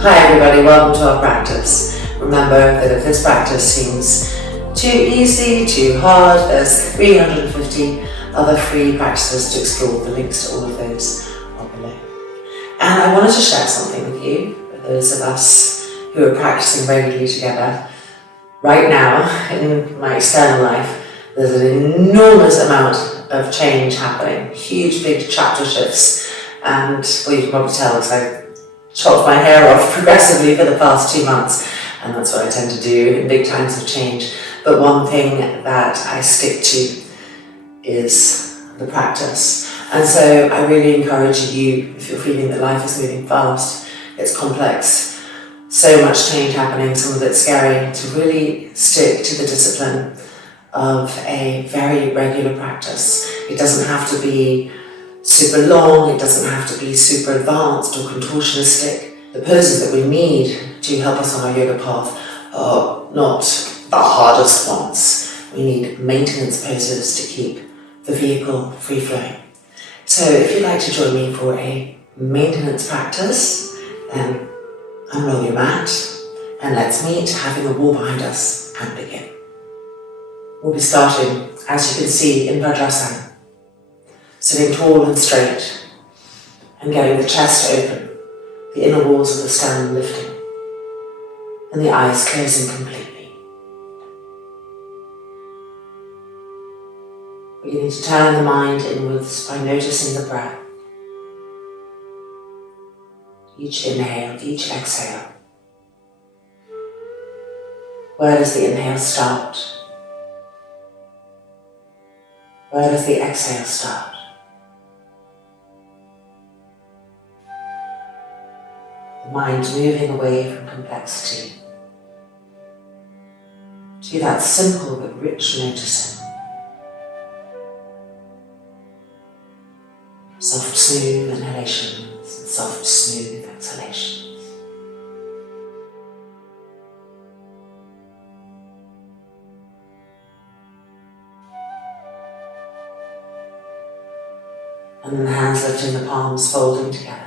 Hi everybody, welcome to our practice. Remember that if this practice seems too easy, too hard, there's 350 other free practices to explore. The links to all of those are below. And I wanted to share something with you, for those of us who are practicing regularly together. Right now, in my external life, there's an enormous amount of change happening, huge big chapter shifts, and well, you can probably tell because I've chopped my hair off progressively for the past 2 months, and that's what I tend to do in big times of change. But one thing that I stick to is the practice. And so I really encourage you, if you're feeling that life is moving fast, it's complex, so much change happening, some of it's scary, to really stick to the discipline of a very regular practice. It doesn't have to be super long, it doesn't have to be super advanced or contortionistic. The poses that we need to help us on our yoga path are not the hardest ones. We need maintenance poses to keep the vehicle free-flowing. So if you'd like to join me for a maintenance practice, then unroll your mat and let's meet, having a wall behind us, and begin. We'll be starting, as you can see, in Vajrasana, sitting tall and straight and getting the chest open, the inner walls of the sternum lifting, and the eyes closing completely. We need to turn the mind inwards by noticing the breath. Each inhale, each exhale. Where does the inhale start? Where does the exhale start? The mind moving away from complexity to that simple but rich noticing. Soft, smooth inhalations and soft, smooth exhalations. And then the hands lifting, the palms folding together.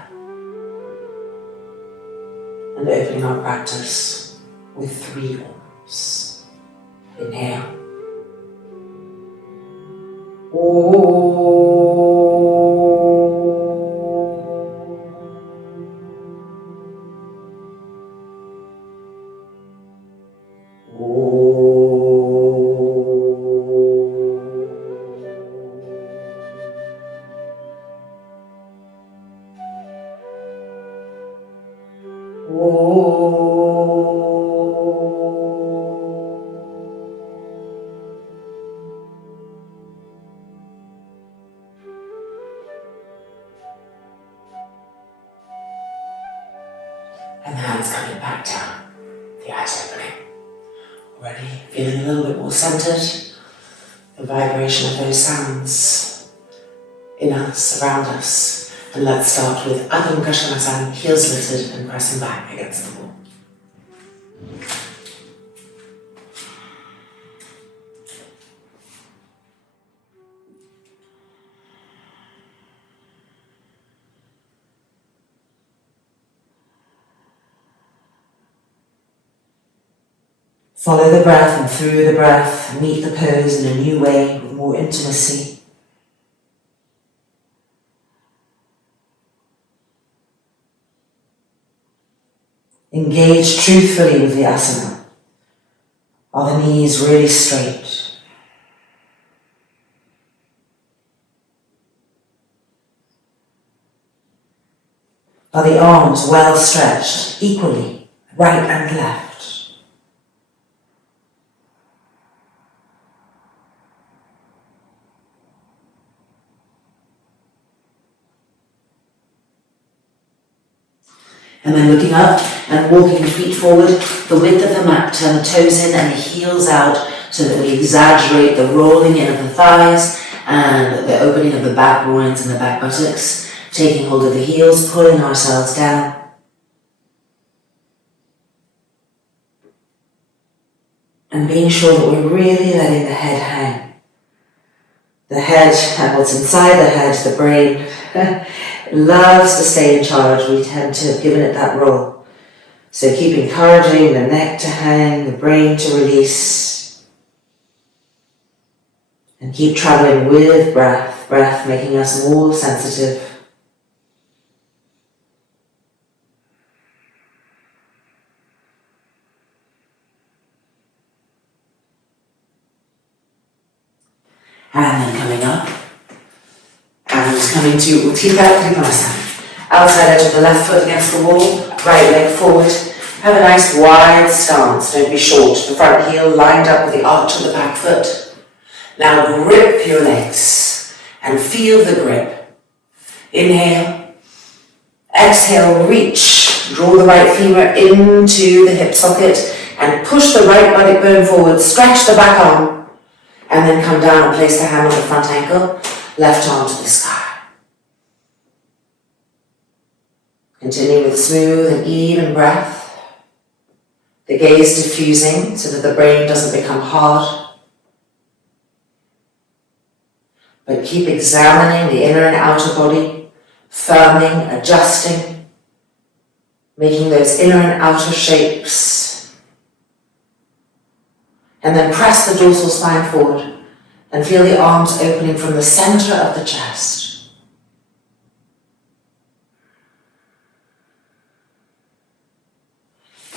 And opening our practice with 3 Oms. Inhale. And the hands coming back down, the eyes opening. Already feeling a little bit more centered, the vibration of those sounds in us, around us. And let's start with Adho Mukha Svanasana, heels lifted and pressing back against the wall. Follow the breath, and through the breath, meet the pose in a new way with more intimacy. Engage truthfully with the asana. Are the knees really straight? Are the arms well stretched, equally, right and left? And then looking up and walking the feet forward, the width of the mat, turn the toes in and the heels out so that we exaggerate the rolling in of the thighs and the opening of the back groins and the back buttocks, taking hold of the heels, pulling ourselves down. And being sure that we're really letting the head hang. The head and what's inside the head, the brain, loves to stay in charge. We tend to have given it that role. So keep encouraging the neck to hang, the brain to release. And keep traveling with breath, breath making us more sensitive. And then coming up, and coming to Utthita Trikonasana. Outside edge of the left foot against the wall, right leg forward. Have a nice wide stance, don't be short. The front heel lined up with the arch of the back foot. Now grip your legs and feel the grip. Inhale. Exhale, reach. Draw the right femur into the hip socket and push the right buttock bone forward. Stretch the back arm. And then come down and place the hand on the front ankle, left arm to the sky. Continue with smooth and even breath. The gaze diffusing so that the brain doesn't become hard. But keep examining the inner and outer body, firming, adjusting, making those inner and outer shapes. And then press the dorsal spine forward and feel the arms opening from the center of the chest.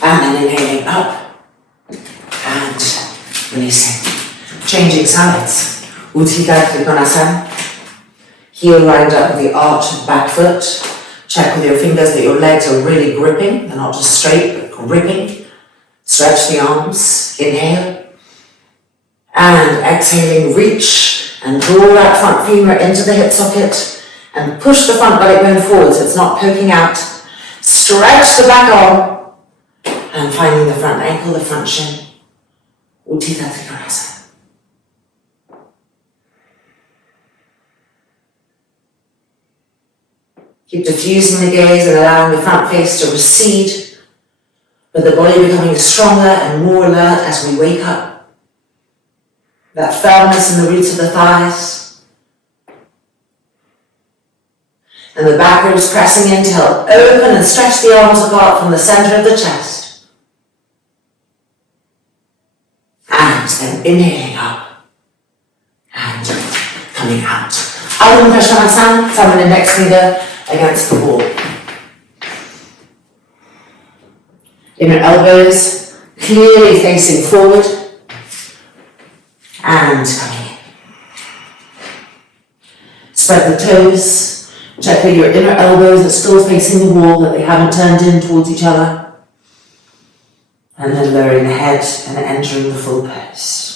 And then inhaling up and releasing. Changing sides. Utthita Trikonasana. Heel lined up with the arch of the back foot. Check with your fingers that your legs are really gripping. They're not just straight, but gripping. Stretch the arms. Inhale. And exhaling, reach and draw that front femur into the hip socket and push the front buttock bone forward so it's not poking out. Stretch the back arm and finding the front ankle, the front shin. Utthita Trikonasana. Keep diffusing the gaze and allowing the front face to recede, but the body becoming stronger and more alert as we wake up. That firmness in the roots of the thighs. And the back ribs pressing in to help open and stretch the arms apart from the center of the chest. And then inhaling up and coming out. Ardha Pasvanasana, thumb and index finger against the wall. Inner elbows clearly facing forward. And coming in. Spread the toes. Check that your inner elbows are still facing the wall, that they haven't turned in towards each other. And then lowering the head and entering the full pose.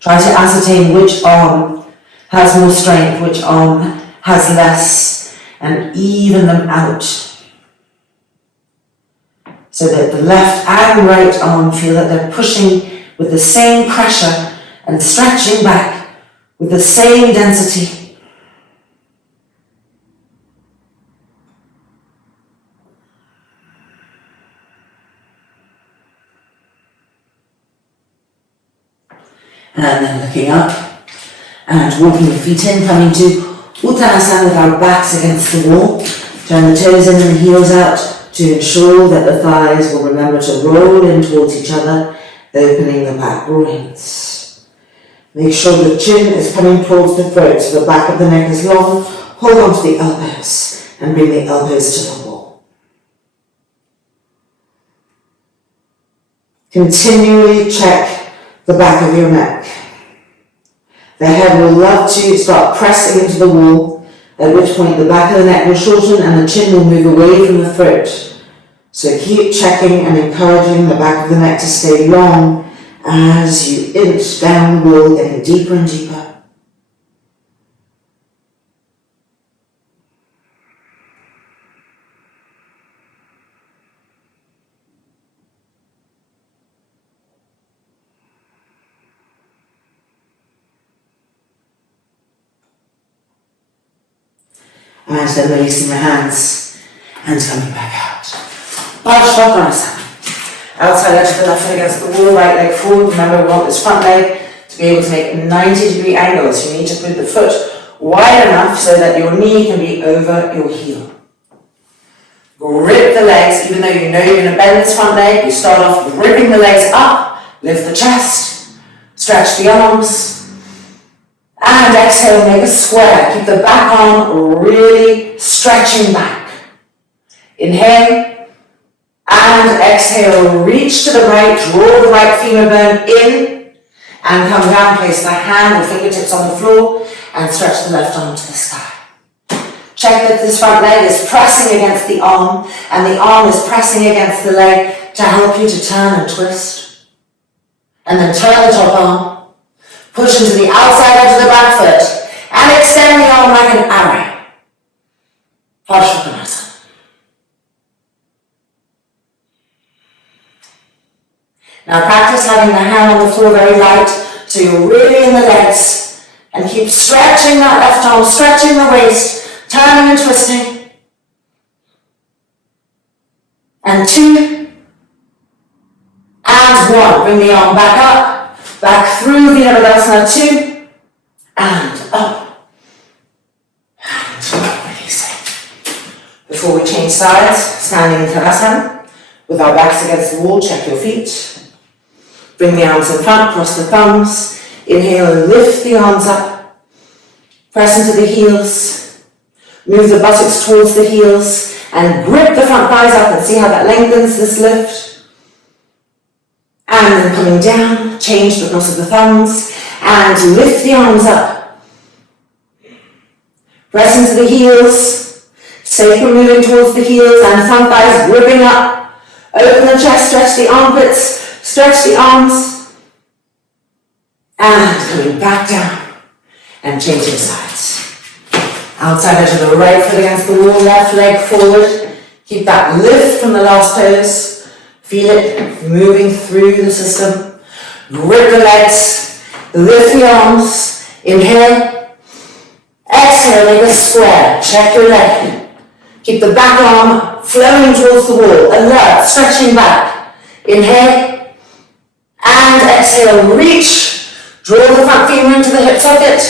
Try to ascertain which arm has more strength, which arm has less, and even them out. So that the left and right arm feel that they're pushing with the same pressure and stretching back with the same density. And then looking up and walking the feet in, coming to Uttanasana with our backs against the wall. Turn the toes in and the heels out to ensure that the thighs will remember to roll in towards each other, opening the back groins. Make sure the chin is coming towards the throat so the back of the neck is long. Hold on to the elbows and bring the elbows to the wall. Continually check the back of your neck. The head will love to start pressing into the wall, at which point the back of the neck will shorten and the chin will move away from the throat. So keep checking and encouraging the back of the neck to stay long as you inch down the wall, getting deeper and deeper. And then releasing the hands and coming back out. Parshvottanasana. Outside edge of the left foot against the wall, right leg forward. Remember, we want this front leg to be able to make 90-degree angles. You need to put the foot wide enough so that your knee can be over your heel. Grip the legs, even though you know you're going to bend this front leg, you start off gripping the legs up, lift the chest, stretch the arms, and exhale, make a square. Keep the back arm really stretching back. Inhale, and exhale, reach to the right, draw the right femur bone in, and come down, place the hand and fingertips on the floor, and stretch the left arm to the sky. Check that this front leg is pressing against the arm, and the arm is pressing against the leg to help you to turn and twist. And then turn the top arm, push into the outside edge of the back foot, and extend the arm like an arrow. Parsvakonasana. Now practice having the hand on the floor very light, so you're really in the legs, and keep stretching that left arm, stretching the waist, turning and twisting. And 2, and 1. Bring the arm back up, back through Virabhadrasana 2, and up. And release it. Before we change sides, standing in Tadasana, with our backs against the wall, check your feet. Bring the arms in front, cross the thumbs. Inhale and lift the arms up. Press into the heels. Move the buttocks towards the heels and grip the front thighs up and see how that lengthens this lift. And then coming down, change the cross of the thumbs and lift the arms up. Press into the heels, sacrum moving towards the heels and front thighs gripping up. Open the chest, stretch the armpits, stretch the arms. And coming back down and changing sides. Outside edge of the right foot against the wall, left leg forward. Keep that lift from the last pose. Feel it moving through the system. Grip the legs, lift the arms. Inhale. Exhale, make a square. Check your leg. Keep the back arm flowing towards the wall. Alert, stretching back. Inhale. And exhale, reach. Draw the front femur into the hip socket.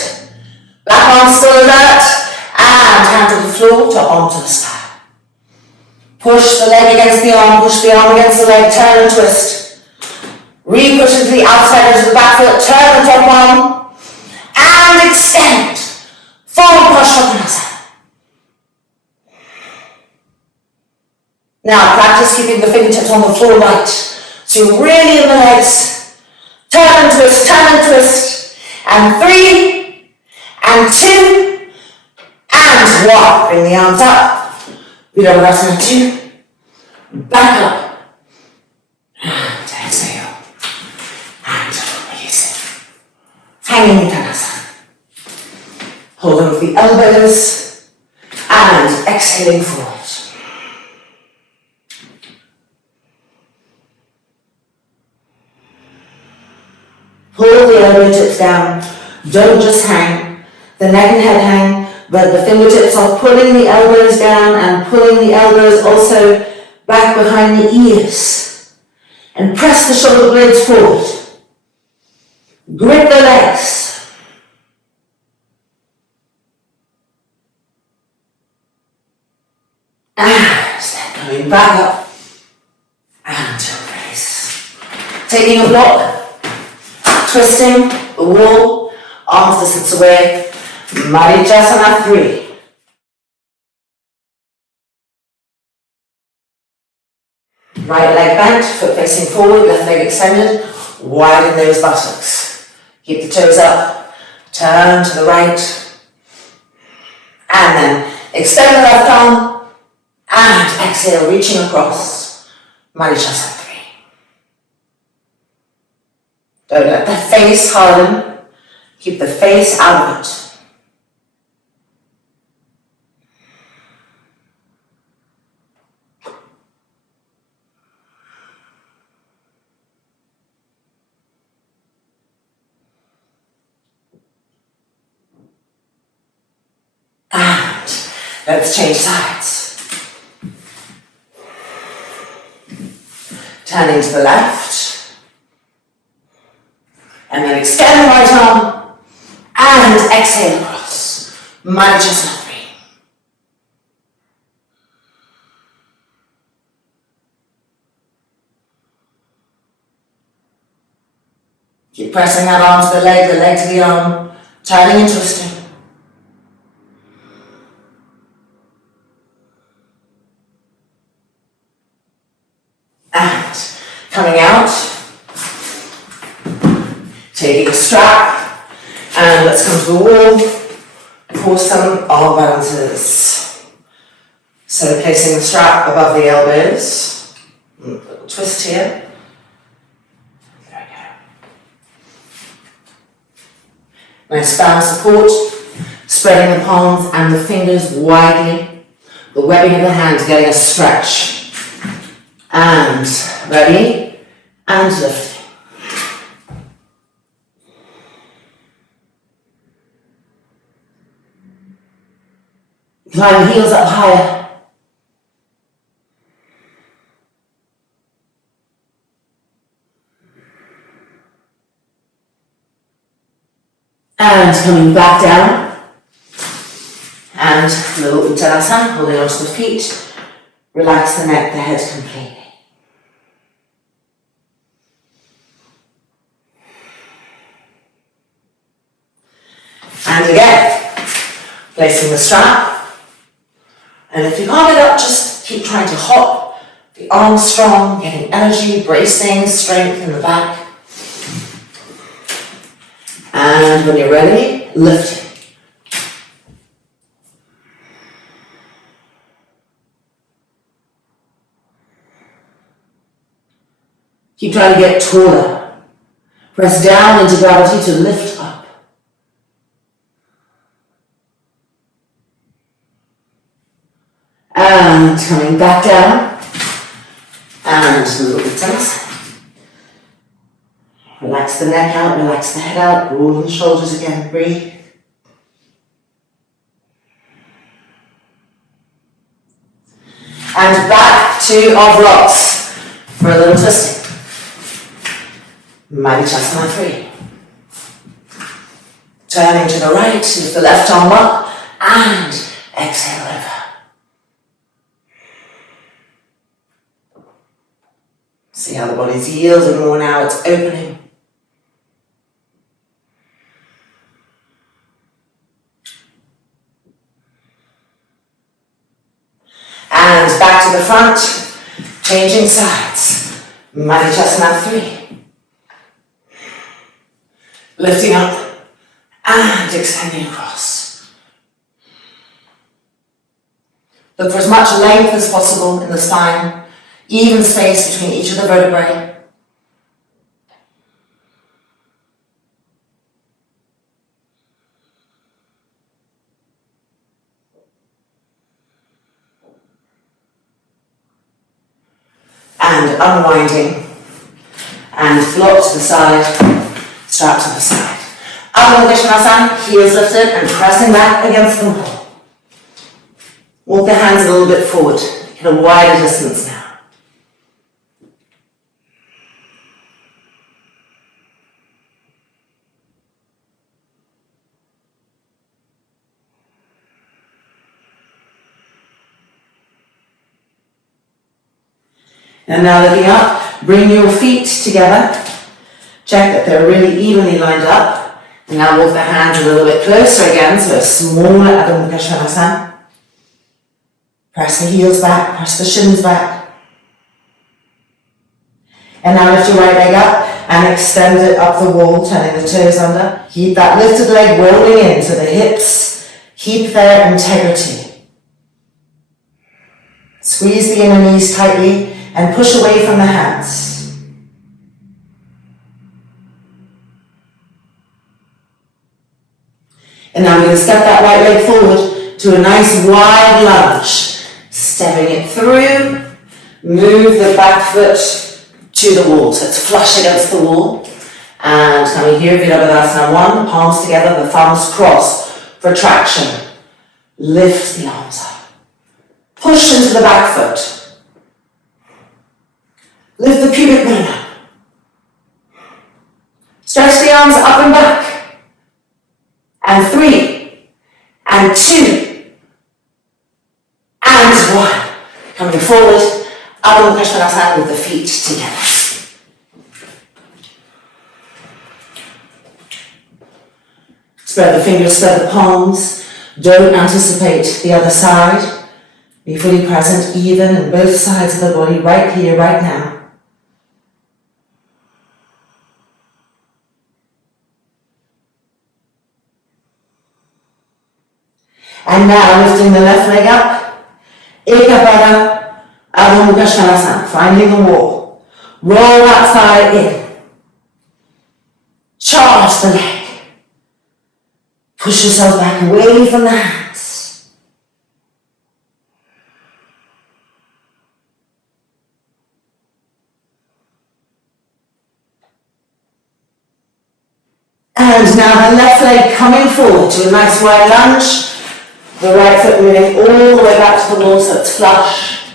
Back arm still alert. And hand to the floor to arm to the sky. Push the leg against the arm, push the arm against the leg, turn and twist. Re-push into the outside edge of the back foot, turn the top arm, and extend. Forward Parsvakonasana. Now practice keeping the fingertips on the floor light. So you're really in the legs. Turn and twist, turn and twist. And 3, and 2, and 1. Bring the arms up. Virabhadrasana 2. Back up. And exhale. And release it. Hanging Tadasana. Hold on with the elbows. And exhaling forward. Pull the elbow tips down. Don't just hang. The neck and head hang. But the fingertips are pulling the elbows down and pulling the elbows also back behind the ears. And press the shoulder blades forward. Grip the legs. And then coming back up. And release. Taking a block. Twisting the wall. Arms distance away. Marichyasana 3. Right leg bent, foot facing forward, left leg extended. Widen those buttocks. Keep the toes up. Turn to the right. And then extend the left arm. And exhale, reaching across. Marichyasana 3. Don't let the face harden. Keep the face outward. And let's change sides. Turning to the left. And then extend the right arm. And exhale across. Mighty chestnut 3. Keep pressing that arm to the leg to the arm, turning and twisting. And coming out, taking a strap, and let's come to the wall for some arm balances. So placing the strap above the elbows, little twist here. Nice band support, spreading the palms and the fingers widely, the webbing of the hands getting a stretch. And ready, and lifting. Climb the heels up higher. And coming back down, and a little uttanasana, holding onto the feet, relax the neck, the head completely. And again, placing the strap, and if you can't get up, just keep trying to hop, the arms strong, getting energy, bracing, strength in the back. And when you're ready, lift. Keep trying to get taller. Press down into gravity to lift up. And coming back down. And a little bit tense. Relax the neck out, relax the head out, roll the shoulders again, breathe. And back to our blocks for a little twisting. Madhyasana 3. Turning to the right, lift the left arm up, and exhale over. See how the body's yielding more now, it's opening. And back to the front, changing sides. Madhyasana 3. Lifting up and extending across. Look for as much length as possible in the spine, even space between each of the vertebrae. And unwinding, and flop to the side, strap to the side. Upper Uttanasana, heels lifted and pressing back against the wall. Walk the hands a little bit forward, get a wider distance now. And now looking up, bring your feet together. Check that they're really evenly lined up. And now walk the hands a little bit closer again, so a smaller Adho Mukha Svanasana. Press the heels back, press the shins back. And now lift your right leg up and extend it up the wall, turning the toes under. Keep that lifted leg rolling into the hips. Keep their integrity. Squeeze the inner knees tightly and push away from the hands. And now we're going to step that right leg forward to a nice wide lunge. Stepping it through, move the back foot to the wall, so it's flush against the wall. And coming here, Virabhadasana 1, palms together, the thumbs cross for traction. Lift the arms up. Push into the back foot. Lift the pubic bone up. Stretch the arms up and back. And 3, and 2, and 1. Coming forward, Adho Mukha Svanasana with the feet together. Spread the fingers, spread the palms. Don't anticipate the other side. Be fully present, even in both sides of the body, right here, right now. And now lifting the left leg up. Ekapada, Adho Mukha Svanasana, finding the wall. Roll that thigh in. Charge the leg. Push yourself back away from the hands. And now the left leg coming forward to a nice wide lunge. The right foot moving all the way back to the wall so it's flush.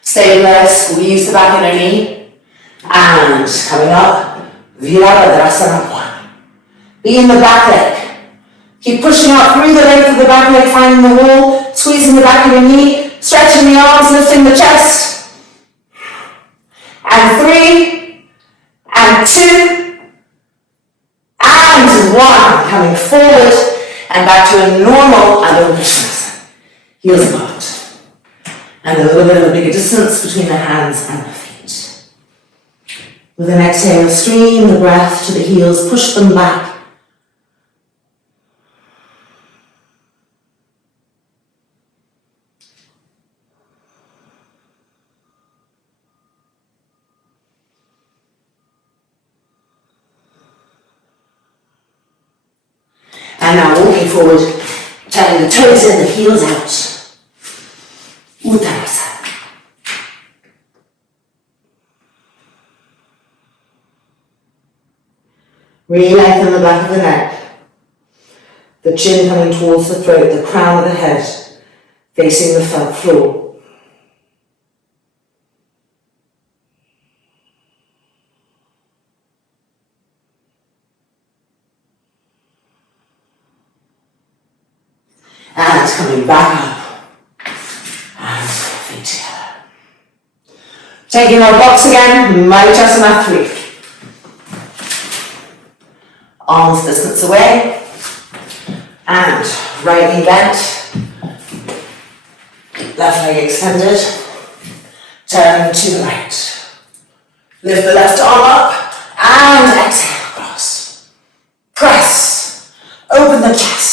Stabilize, squeeze the back inner knee. And coming up, Virabhadrasana 1. Be in the back leg. Keep pushing out through the length of the back leg, finding the wall, squeezing the back of your knee, stretching the arms, lifting the chest. And 3, and 2, and 1. Coming forward and back to a normal Adho Mukha Svanasana. Heels apart. And a little bit of a bigger distance between the hands and the feet. With an exhale, stream the breath to the heels, push them back. And now walking forward, turning the toes in, the heels out. Uttanasana. Re-lengthen the back of the neck. The chin coming towards the throat, the crown of the head facing the front floor. And coming back up. And feet together. Taking our box again, Mayurasana 3. Arms distance away. And right knee bent. Left leg extended. Turn to the right. Lift the left arm up. And exhale across. Press. Open the chest.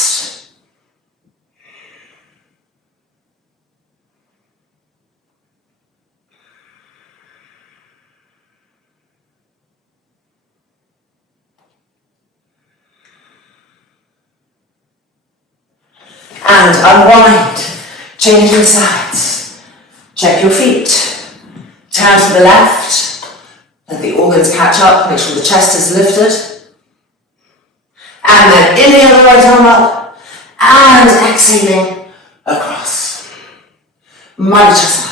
And unwind, changing sides. Check your feet. Turn to the left. Let the organs catch up. Make sure the chest is lifted. And then inhale the right arm up. And exhaling across. Mayurasana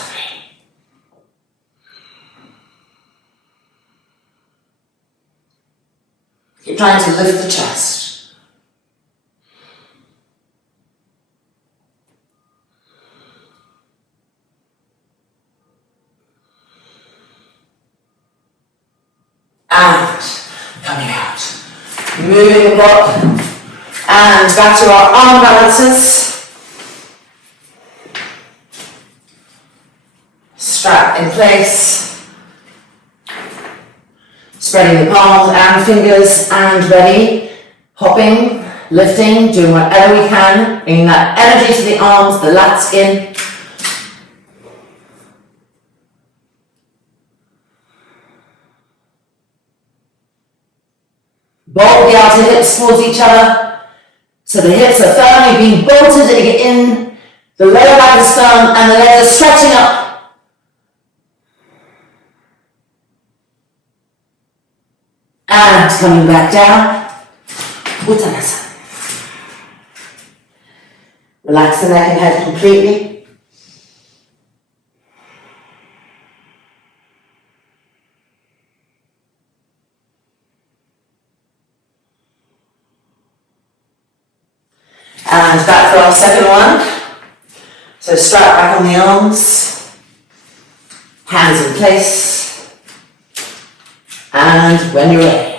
3. Keep trying to lift the chest. And coming out. Moving the block. And back to our arm balances. Strap in place. Spreading the palms and fingers and ready. Hopping, lifting, doing whatever we can. Bringing that energy to the arms, the lats in. Bolt the outer hips towards each other. So the hips are firmly being bolted in. The lower back is firm and the legs are stretching up. And coming back down. Uttanasana. Relax the neck and head completely. And back for our second one. So strap back on the arms, hands in place, and when you're ready.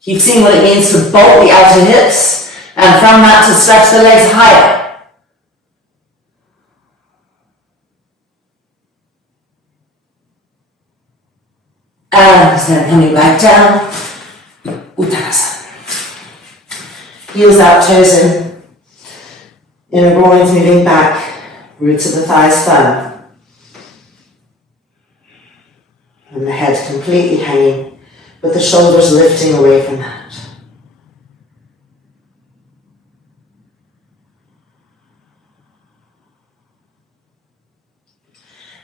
Keep seeing what it means to bolt the outer hips, and from that to stretch the legs higher. And then coming back down, Uttanasana. Heels out, toes in. Inner groins moving back, roots of the thighs firm. And the head completely hanging, with the shoulders lifting away from that.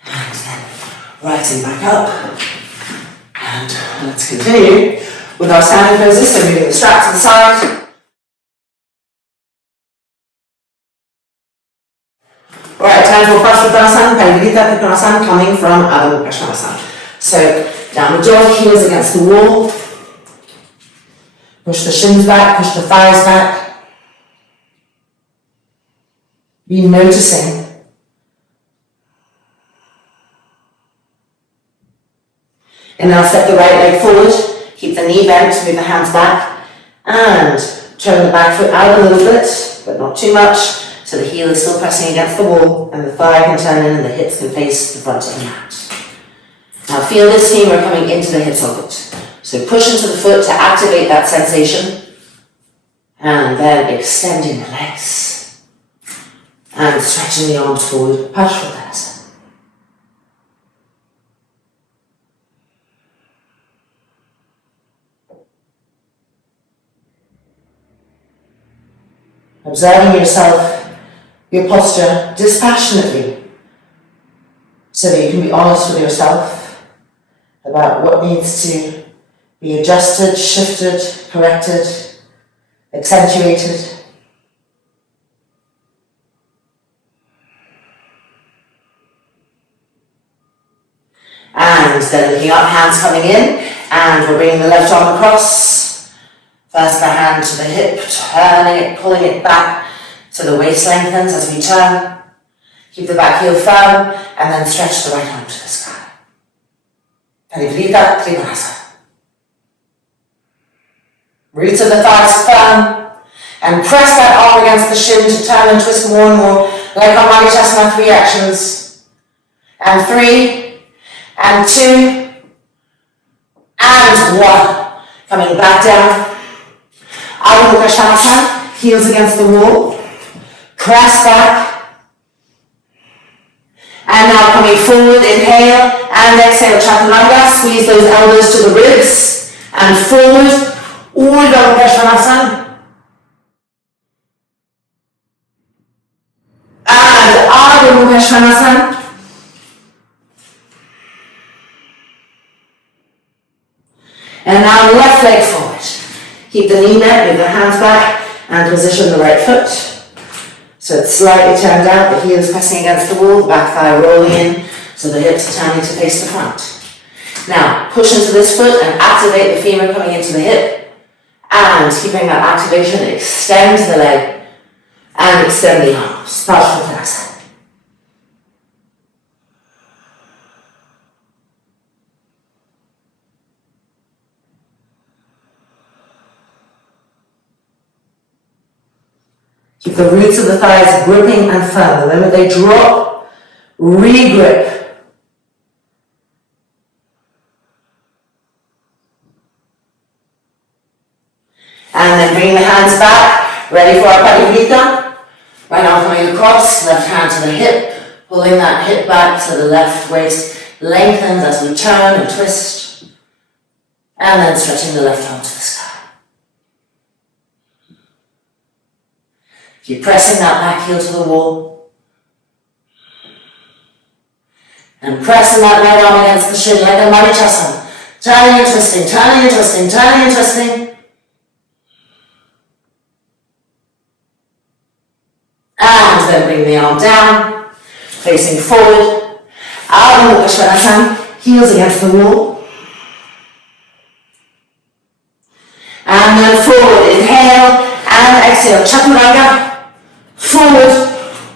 And then rising back up. And let's continue with our standing poses, so moving the strap to the side. Alright, time for Parsvottanasana, Parivrtta Trikonasana, coming from Adho Mukha Svanasana. So, downward dog, heels against the wall. Push the shins back, push the thighs back. Be noticing. And now step the right leg forward, keep the knee bent, move the hands back, and turn the back foot out a little bit, but not too much, so the heel is still pressing against the wall, and the thigh can turn in and the hips can face the front of the mat. Now feel this femur coming into the hip socket. So push into the foot to activate that sensation, and then extending the legs, and stretching the arms forward, Parsvottanasana. Observing yourself, your posture, dispassionately, so that you can be honest with yourself about what needs to be adjusted, shifted, corrected, accentuated. And then looking up, hands coming in, and we're bringing the left arm across. First the hand to the hip, turning it, pulling it back so the waist lengthens as we turn. Keep the back heel firm, and then stretch the right arm to the sky. Parivrtta Trikonasana. Roots of the thighs firm, and press that arm against the shin to turn and twist more and more, like on Manicasana, 3 actions. And 3, and 2, and 1. Coming back down. Adho Mukha Svanasana, heels against the wall, press back, and now coming forward, inhale, and exhale, Chaturanga, squeeze those elbows to the ribs, and forward, Adho Mukha Svanasana, and Adho Mukha Svanasana, and now left leg forward. Keep the knee bent, move the hands back, and position the right foot. So it's slightly turned out, the heel is pressing against the wall, the back thigh rolling in, so the hips are turning to face the front. Now, push into this foot and activate the femur coming into the hip. And keeping that activation, extend the leg, and extend the arms. Parsvottanasana. Keep the roots of the thighs gripping and firm. The moment they drop, re-grip. And then bring the hands back, ready for our Parivrtta. Right arm coming across, left hand to the hip, pulling that hip back so the left waist lengthens as we turn and twist. And then stretching the left arm to the sky. Keep pressing that back heel to the wall. And pressing that right arm against the shin like a Manicasana. Turning and twisting, turning and twisting, turning and twisting. And then bring the arm down. facing forward. Ardha Mukha Svanasana, heels against the wall. And then forward, inhale and exhale, Chaturanga, forward,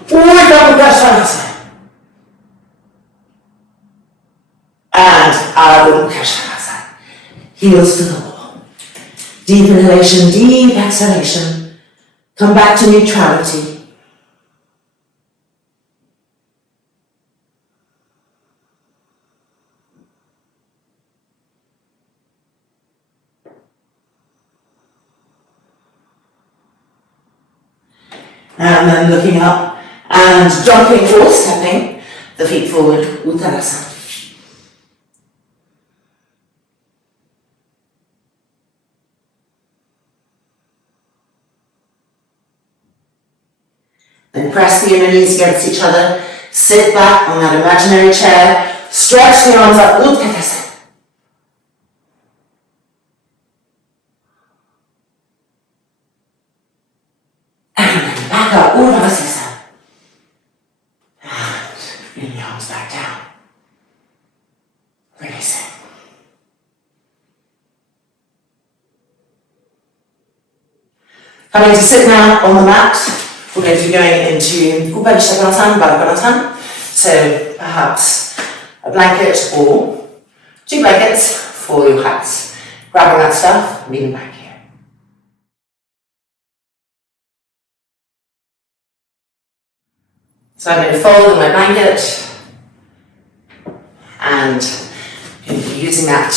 Urdhva Mukha Svanasana. And Ardha Mukha Svanasana, heels to the wall. Deep inhalation, deep exhalation. Come back to neutrality. And then looking up and jumping or stepping the feet forward, Uttanasana. Then press the inner knees against each other, sit back on that imaginary chair, stretch the arms up, Uttanasana. Back up, Urdhva. And bring the arms back down. Release it. Coming to sit now on the mat, we're going to be going into Upavishtakonasana, Baddha. So perhaps a blanket or 2 blankets for your hats. Grabbing that stuff, leaning back here. So I'm going to fold in my blanket and I'm going to be using that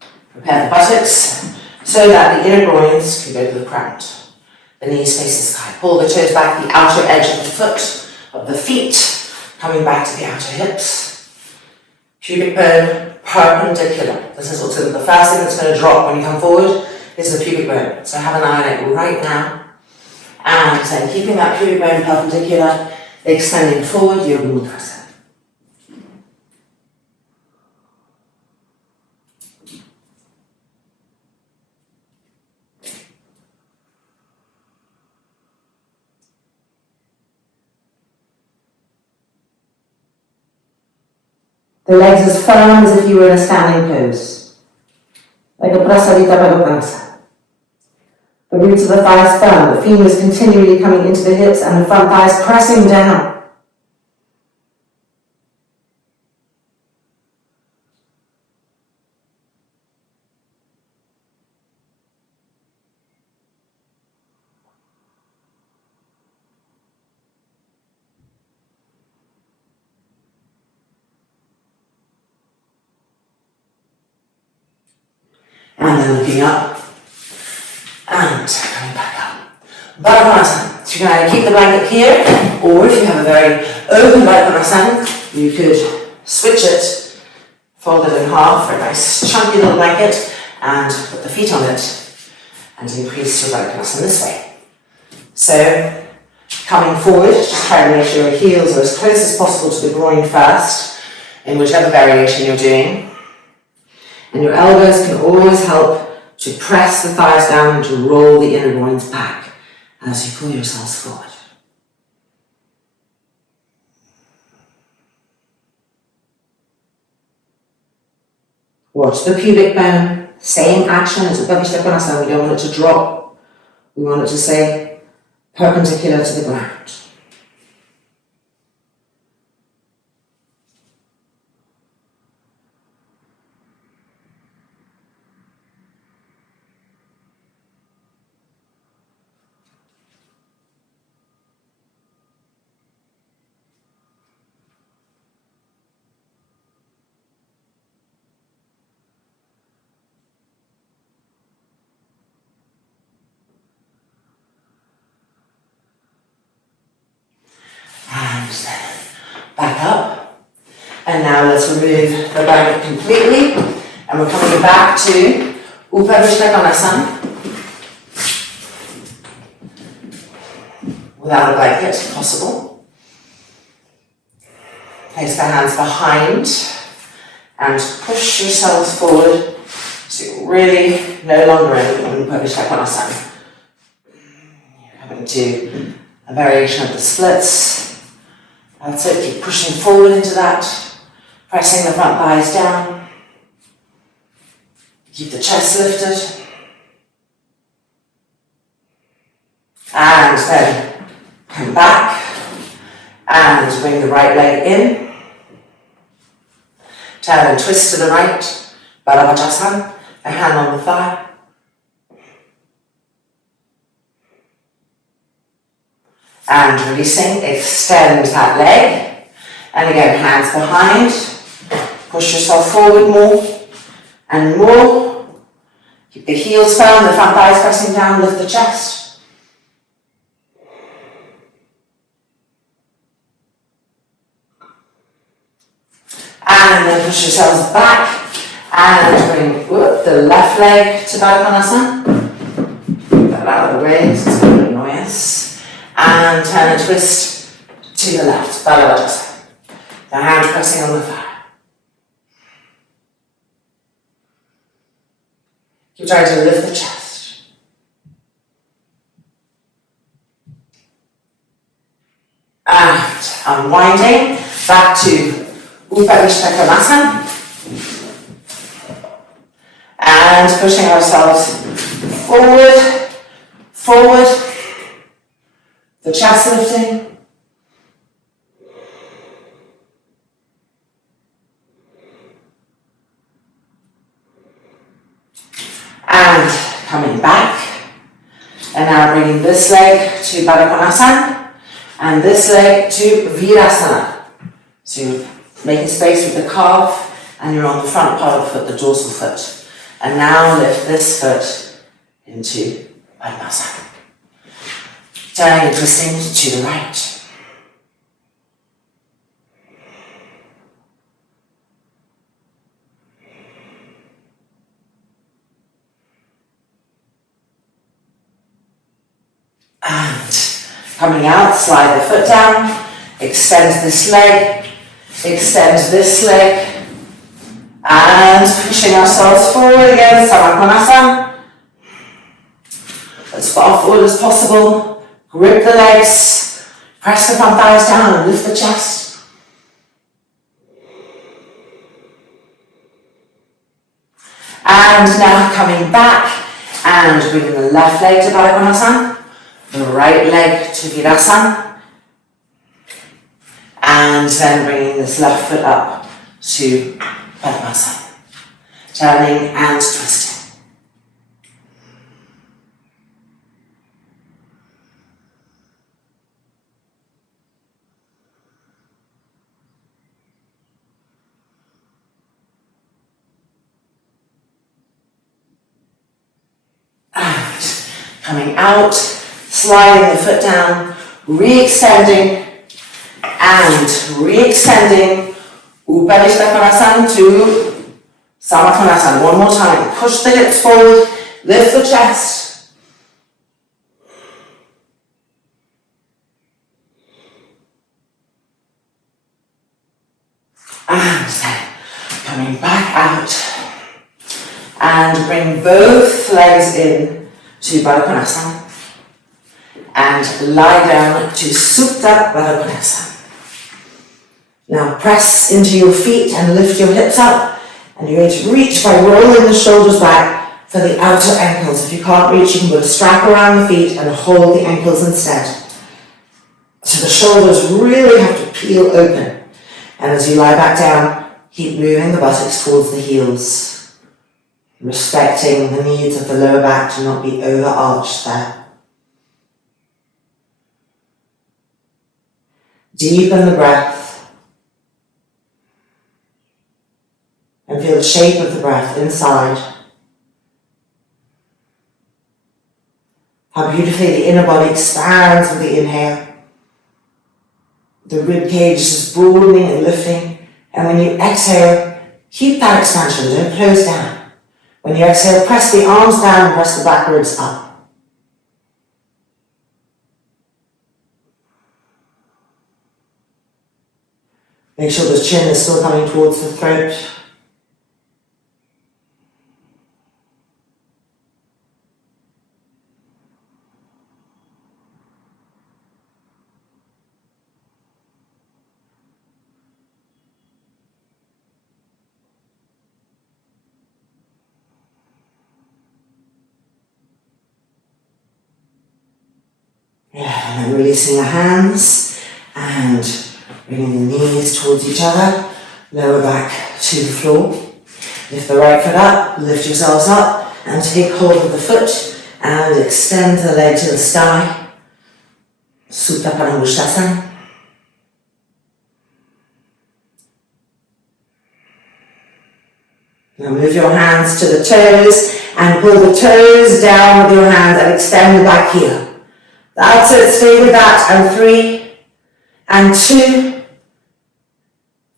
to prepare the buttocks so that the inner groins can go to the ground. The knees face the sky. Pull the toes back, the outer edge of the foot, of the feet, coming back to the outer hips. Pubic bone perpendicular. This is also the first thing that's going to drop when you come forward is the pubic bone. So have an eye on it right now. And then keeping that pubic bone perpendicular, extending forward, Yoga Mudra. The legs as firm as if you were in a standing pose, like a Prasarita Bhagavatansa. The roots of the thighs firm, the femurs continually coming into the hips and the front thighs pressing down. And then looking up. And coming back up. Baddha. So you can either keep the blanket here, or if you have a very open Baddha, you could switch it, fold it in half for a nice chunky little blanket, and put the feet on it, and increase your Baddha this way. So, coming forward, just try to make sure your heels are as close as possible to the groin first, in whichever variation you're doing. And your elbows can always help to press the thighs down and to roll the inner groins back as you pull yourselves forward. Watch the pubic bone, same action as Upavishtakonasana. We don't want it to drop, we want it to stay perpendicular to the ground. And back up. And now let's remove the blanket completely. And we're coming back to Upavishtakonasana. Without a blanket, if possible. Place the hands behind and push yourselves forward so you're really no longer in Upavishtakonasana. You're coming to A variation of the splits. That's it, keep pushing forward into that, pressing the front thighs down. Keep the chest lifted. And then come back and bring the right leg in. Turn and twist to the right, Baddha Konasana, a hand on the thigh. And releasing, extend that leg. And again, hands behind. Push yourself forward more and more. Keep the heels firm, the front thighs pressing down, lift the chest. And then push yourselves back and bring the left leg to Baddha Konasana. Get that out of the way, it's going to annoy us. And turn and twist to the left, Baddha Konasana. The hand pressing on the thigh. Keep trying to lift the chest. And unwinding back to Upavishta Konasana. And pushing ourselves forward, forward. The chest lifting. And coming back. And now bringing this leg to Baddha Konasana and this leg to Virasana. So you're making space with the calf and you're on the front part of the foot, the dorsal foot. And now lift this foot into Padmasana. Turning and twisting to the right. And coming out, slide the foot down, extend this leg, and pushing ourselves forward again, Samakonasana. As far forward as possible. Grip the legs, press the front thighs down and lift the chest. And now coming back and bringing the left leg to Baddha Konasana, the right leg to Virasana, and then bringing this left foot up to Padmasana, turning and twisting. And coming out, sliding the foot down, re-extending and re-extending. Upavishta Konasana to Samakonasana. One more time. Push the hips forward, lift the chest. And then coming back out. And bring both legs in to Baddha Konasana. And lie down to Supta Baddha Konasana. Now press into your feet and lift your hips up. And you're going to reach by rolling the shoulders back for the outer ankles. If you can't reach, you can put a strap around the feet and hold the ankles instead. So the shoulders really have to peel open. And as you lie back down, keep moving the buttocks towards the heels. Respecting the needs of the lower back to not be overarched there. Deepen the breath. And feel the shape of the breath inside. How beautifully the inner body expands with the inhale. The rib cage is broadening and lifting. And when you exhale, keep that expansion, don't close down. When you exhale, press the arms down and press the back ribs up. Make sure the chin is still coming towards the throat. And then releasing the hands and bringing the knees towards each other, lower back to the floor. Lift the right foot up, lift yourselves up and take hold of the foot and extend the leg to the sky. Supta Padangusthasana. Now move your hands to the toes and pull the toes down with your hands and extend the back heel. That's it, stay with that, and 3, and 2,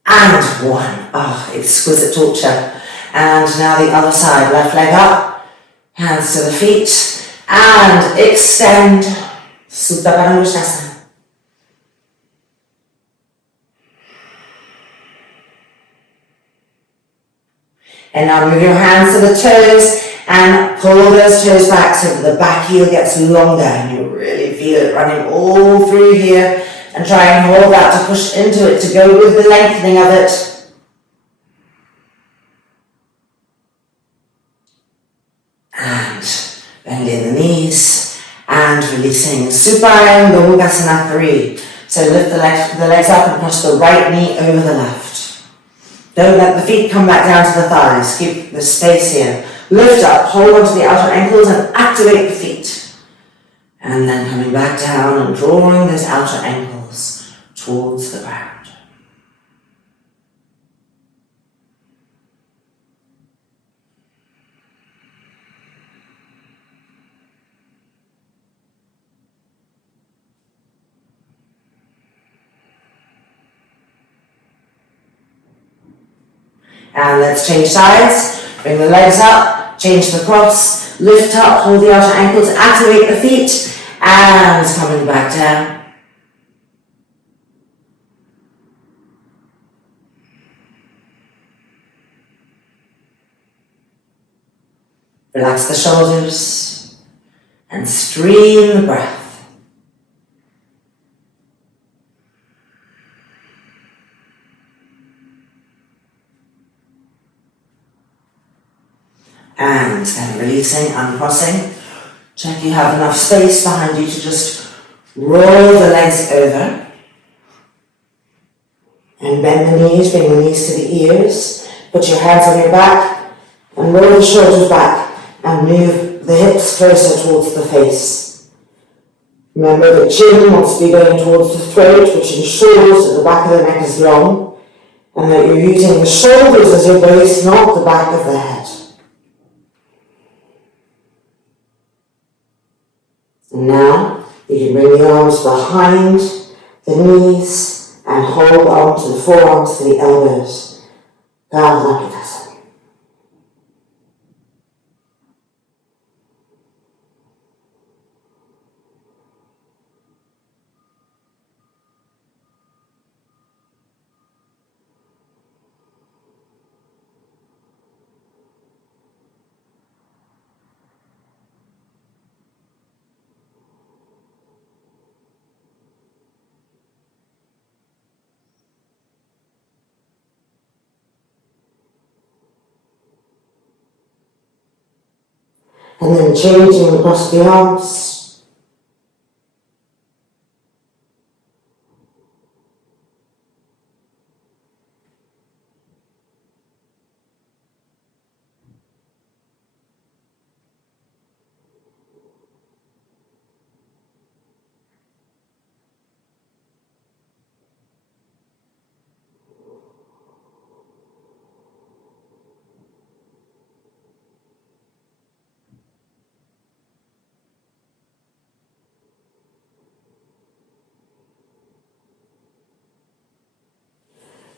and 1. Oh, exquisite torture. And now the other side, left leg up, hands to the feet, and extend, Supta Padangusthasana. And now move your hands to the toes and pull those toes back so that the back heel gets longer and you really feel it running all through here, and try and hold that to push into it to go with the lengthening of it. And bending the knees and releasing Supine Gomukhasana 3. So lift the legs up and push the right knee over the left. Don't let the feet come back down to the thighs. Keep the space here. Lift up, hold onto the outer ankles and activate the feet. And then coming back down and drawing those outer ankles towards the ground. And let's change sides. Bring the legs up, change the cross, lift up, hold the outer ankles, activate the feet, and coming back down. Relax the shoulders and stream the breath. And then releasing, uncrossing. Check you have enough space behind you to just roll the legs over. And bend the knees, bring the knees to the ears. Put your hands on your back and roll the shoulders back and move the hips closer towards the face. Remember the chin wants to be going towards the throat, which ensures that the back of the neck is long and that you're using the shoulders as your base, not the back of the head. And now you can bring the arms behind the knees and hold on to the forearms to the elbows. Gardha. And then changing across the arms.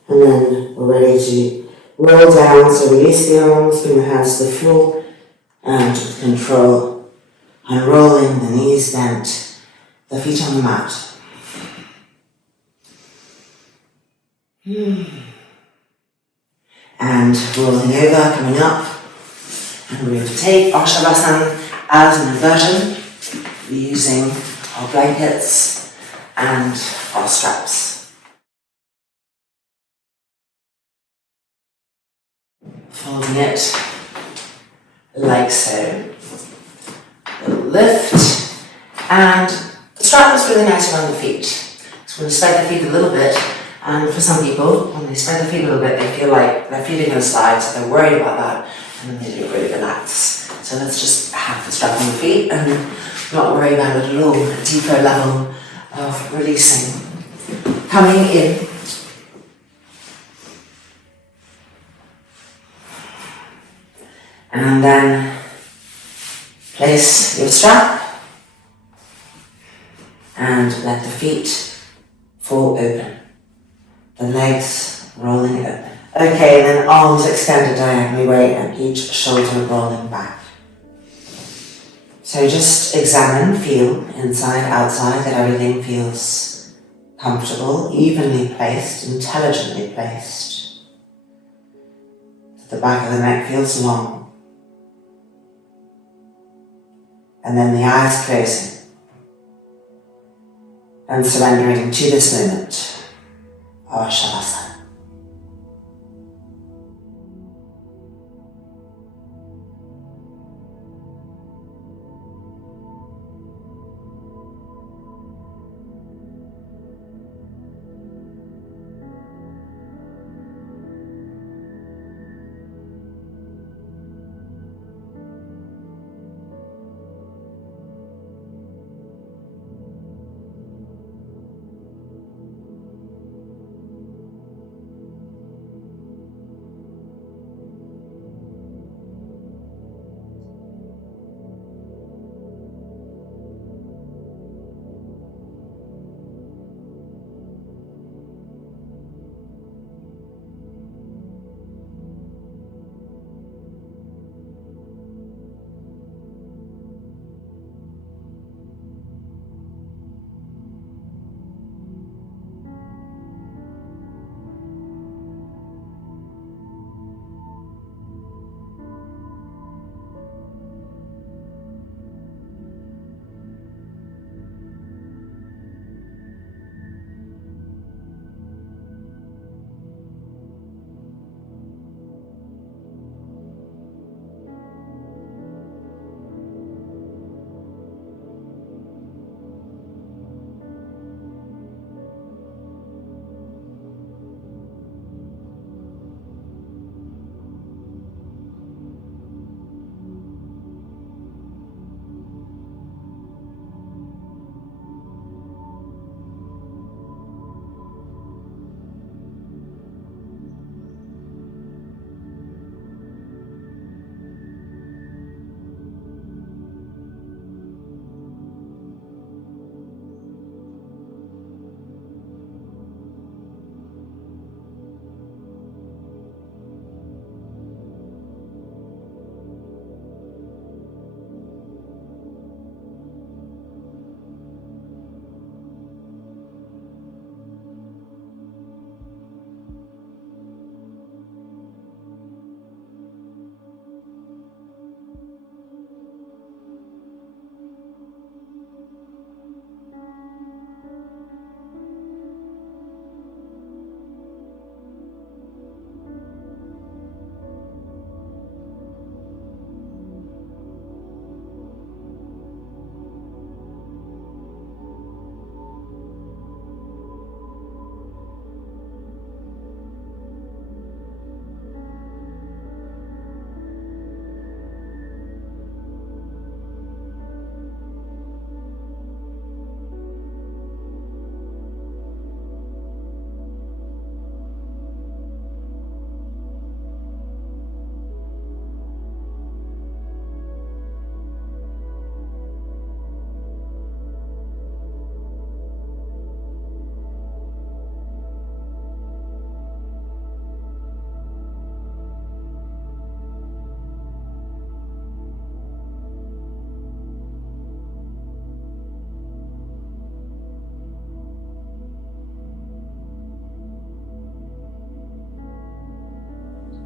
And then we're ready to roll down, so release the arms, bring the hands to the floor, and with control, unrolling the knees bent, the feet on the mat. And rolling over, coming up, and we're going to take our Shavasana as an inversion, using our blankets and our straps. Folding it like so. Lift and strap is really nice around the feet. So we're going to spread the feet a little bit, and for some people, when they spread the feet a little bit, they feel like their feet are going to slide, so they're worried about that, and then they do really relax. So let's just have the strap on the feet and not worry about it at all. A deeper level of releasing. Coming in. And then place your strap and let the feet fall open. The legs rolling open. Okay, then arms extended diagonally away and each shoulder rolling back. So just examine, feel inside, outside, that everything feels comfortable, evenly placed, intelligently placed. That the back of the neck feels long. And then the eyes closing and surrendering to this moment of Shavasana.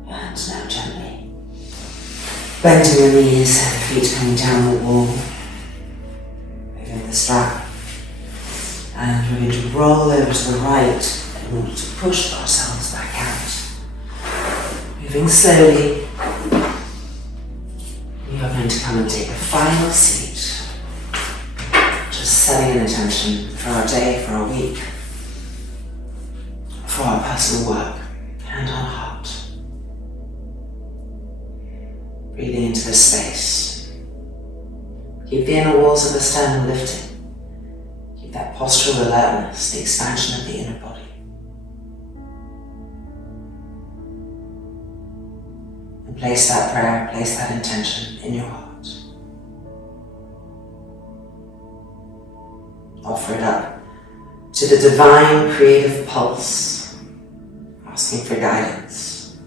And now gently bending the knees and feet coming down the wall, moving the strap, and we're going to roll over to the right in order to push ourselves back out. Moving slowly, we are going to come and take a final seat, just setting an intention for our day, for our week, for our personal work, hand on heart. Breathing into this space. Keep the inner walls of the sternum lifting. Keep that postural alertness, the expansion of the inner body. And place that prayer, place that intention in your heart. Offer it up to the divine creative pulse, asking for guidance.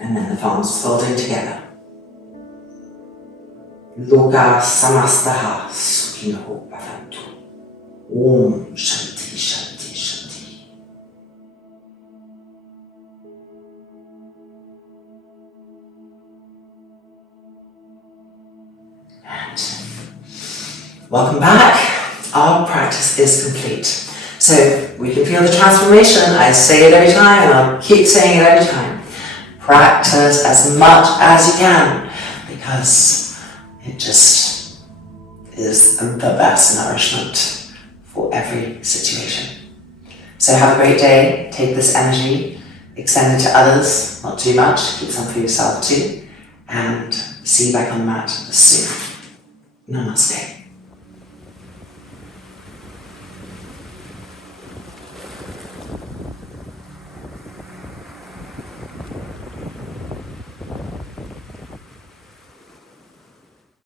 And then the palms folding together. Loka samastaha sukhino bhavantu. Om Shanti Shanti Shanti. And welcome back. Our practice is complete. So we can feel the transformation. I say it every time and I'll keep saying it every time. Practice as much as you can because it just is the best nourishment for every situation. So have a great day. Take this energy, extend it to others, not too much, keep some for yourself too, and see you back on the mat soon. Namaste.